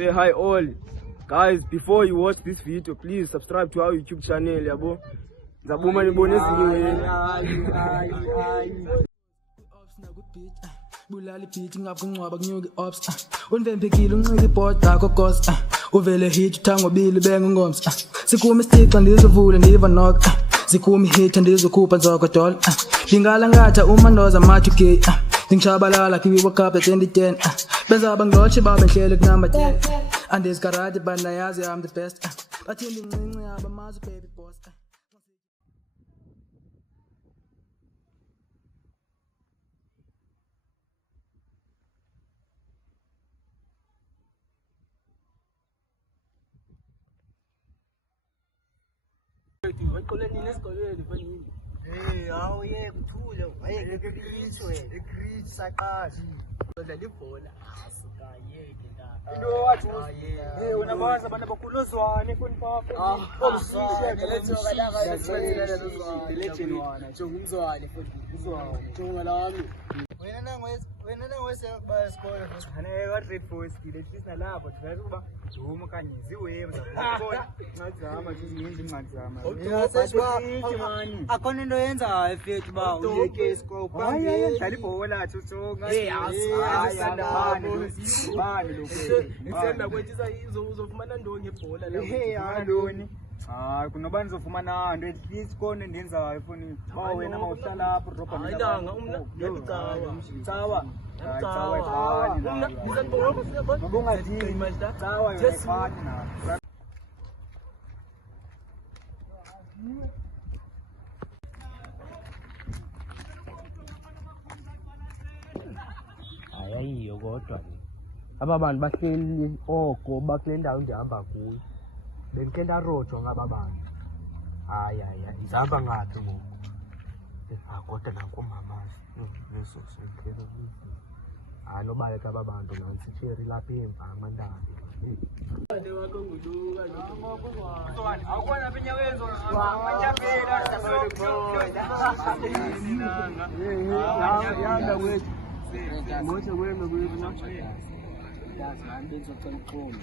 say hi all. Guys, before you watch this video, please subscribe to our YouTube channel, yabo. Zabuma ni bonus Bulali beating up kunqwaba kunyuka ops unvempekile unqika ibhoda yakho ghost uvele hit uthango bili benga ngomsi sikuma istica ndizovula ndiva knock sikuma hit ndizokhupha nzoko doll ngingala ngatha umandoza mathu gay ngishabalala kiwi cup at 2010 benza abangoche babehlele ku number 10 andizgarade banayazi I'm the best bathi ndincinci abamazi baby boss Hey, how ye kuthule wayekekritswe ekrits saqashi dlala ibhola asukayeke la into wathi hey unabaza abantu abakulozwane konpapa letsoka la ga legend wana njengumzwane futhi uzwane njenga lami wena nangwese ba isikole ane wa trade boys kile tsisa lapho tshela kuba duma kanye ziwebe zakona ngazama ngizingenza ingazama akona into yenzayo fethi ba uyeke isikole phambi dlala ibhola tsonga hey asayandabani lokho isenda kwethisa uzofumana ndonye ibhola la hey andoni kunobani uzofumana 100 fees kone ndenzayo foni wena mawuhlala lapho drop ayilanga umna ngicawa cawa hayiyo kodwa aba bantu bahleli oko bakule ndawo ndihamba kuyo bengike ndarojwa ngaba bantu hayi ndihamba ngaphi ngoku kodwa nankomamazi neso sikhelo nobaleka aba bantu nansitsheri lapha emva amandaba Moja wena kwethu yazi nami benzocela uxolo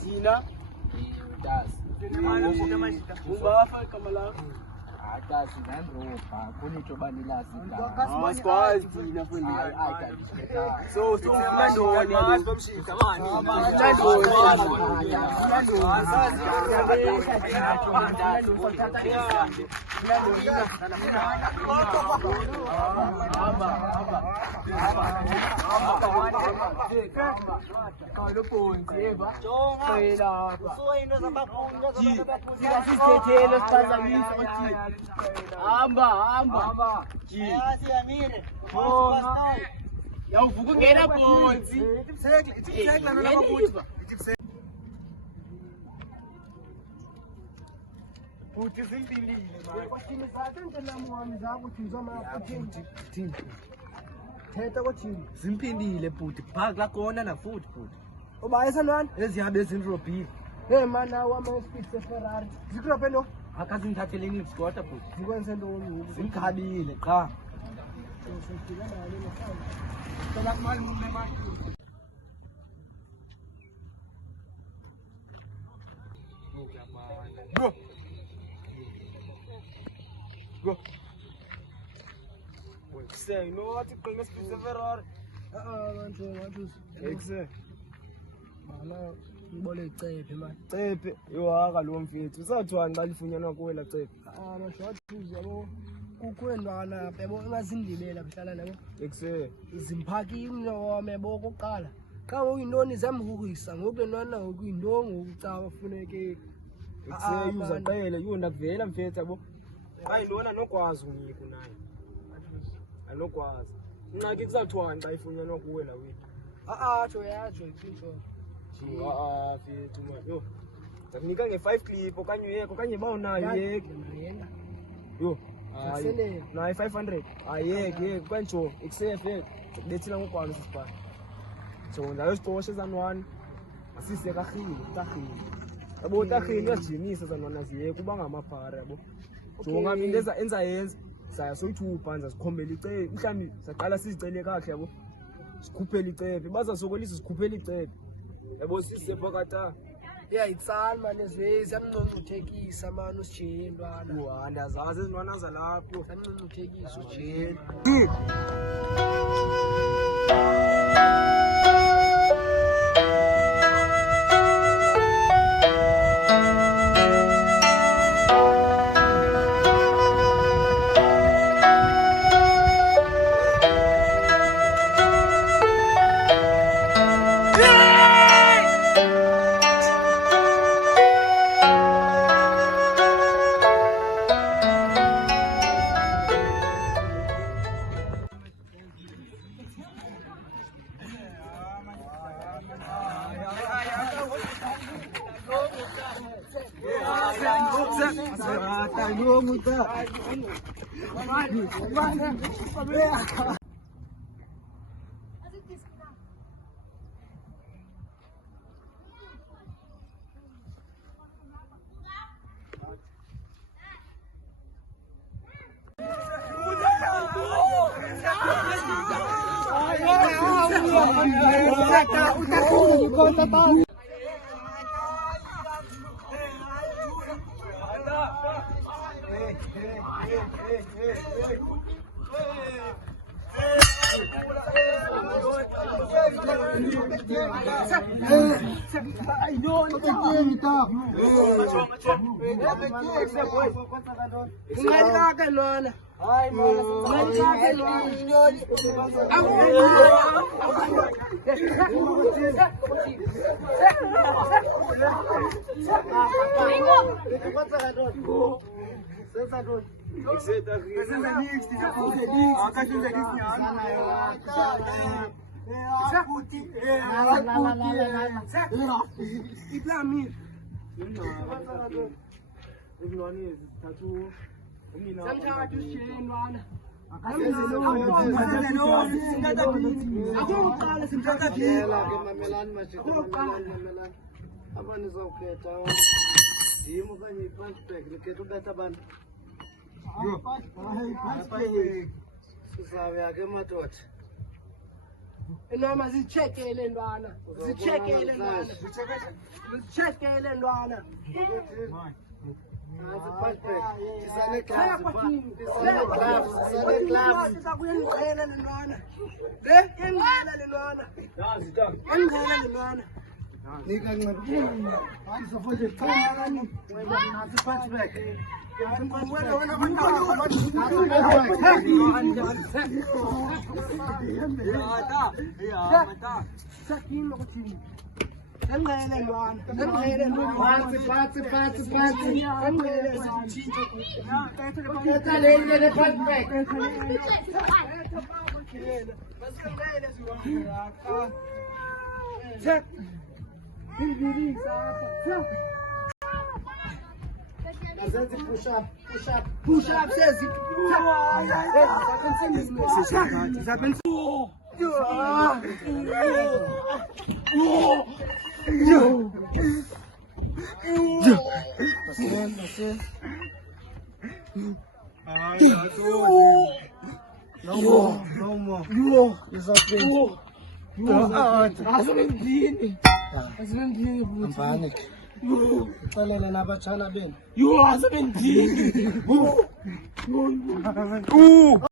thina ubafa igama lakho akazi nandroba kunitsho banilazi asikwazi thina fundi so umandoni azomshika mani hamba yawuvuka ungena bonzi futhi zimpindile thetha kwathini zimpindile futhi bhak la kona na futhi uba esanwani eziyabe ezinrobhile hey mana wama-speed seferrari zikurobhe lo akazingithathele english kodwa futhi zikwenze ntoni zimkhabile qha Go. Say, no, what you call me speed Ferrari? Mana ngibole icephe manje cephe yohaka lo mfethu usathwani balifunyanwa kuwela cephe mashwathuzi yabo kukwendwana yabo engazindibela kuhlala nabo ekuse izimphakini noma yabo kokuqala xa uyintoni zamhukisa ngokulendwana ngokuyindongo ukucawa kufuneke ekuse uza qele yona kuvela mfethu yabo ayintona nokwazi unyiko naye anokwazi inqaki kusathwani xa ifunyanwa kuwela wethu atsho yatsho iqinto fethu yo zakunika nge5 clip okanye uyeke okanye bawunayo yeke yo nayo 500 ayeke kwanjo ekusefe kubethela ngokwalo sisibhala so ndayo sitoshe zanwani asise kakhulu takhini yabo takhini uyasijinisa zanwana ziyeke kuba ngamaphara yabo jonga into enza yenza saya soyi-2 sikhombela icephe mhlawumbe saqala sizicele kahle yabo sikhuphela icephe bazasokolisa sikhuphela icephe yabo sisephakata itsali mani ezivezi yamncuncuthekisa mani usijeni ntwana andazazi ezintwana zalapho yamncuncuthekisa usijeni Noma zichekele ntwana zichekele ntwana zichekele ntwana Push up, says it. Uxolele nabatshana benu.